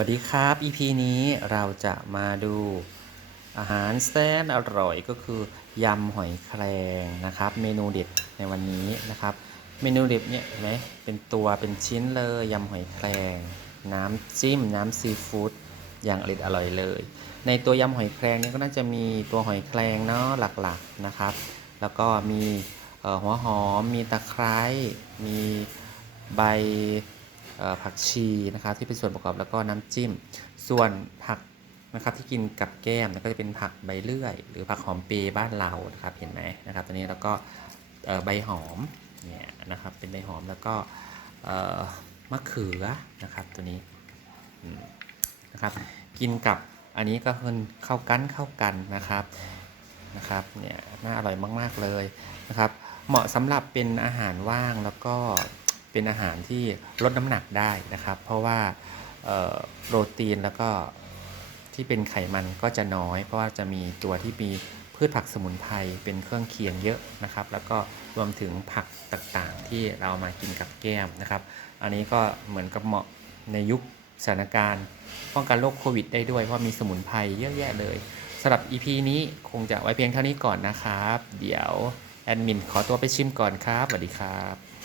วัสดีครับ EP นี้เราจะมาดูอาหารแสนอร่อยก็คือยำหอยแครงนะครับ เมนูเด็ดในวันนี้นะครับ เมนูเด็ดเนี่ยเห็นไหมเป็นตัวเป็นชิ้นเลยยำหอยแครงน้ำจิ้มน้ำซีฟู้ดอย่างอร่อยอร่อยเลย ในตัวยำหอยแครงเนี่ยก็น่าจะมีตัวหอยแครงเนาะหลักๆนะครับ แล้วก็มีหัวหอมมีตะไคร้มีใบ ผักชีนะครับที่เป็นส่วนประกอบแล้วก็น้ำจิ้ม ส่วนผักนะครับที่กินกับแก้มก็จะเป็นผักใบเลื่อย หรือผักหอมเปรย์บ้านเรานะครับเห็นไหมนะครับตัวนี้แล้วก็ใบหอมเนี่ยนะครับเป็นใบหอมแล้วก็มะเขือนะครับตัวนี้นะครับกินกับอันนี้ก็คือเข้ากันเข้ากันนะครับนะครับเนี่ยน่าอร่อยมาก ๆ เลยนะครับ เหมาะสำหรับเป็นอาหารว่างแล้วก็ เป็นอาหารที่ลดน้ำหนักได้นะครับ เพราะว่าโปรตีนแล้วก็ที่เป็นไขมันก็จะน้อย เพราะว่าจะมีตัวที่มีพืชผักสมุนไพรเป็นเครื่องเคียงเยอะนะครับ แล้วก็รวมถึงผักต่างๆ ที่เรามากินกับแก้มนะครับ อันนี้ก็เหมือนกับเหมาะในยุคสถานการณ์ป้องกันโรคโควิดได้ด้วยเพราะมีสมุนไพรเยอะแยะเลยสำหรับ EP นี้คงจะไว้เพียงเท่านี้ก่อนนะครับ เดี๋ยวแอดมินขอตัวไปชิมก่อนครับสวัสดีครับ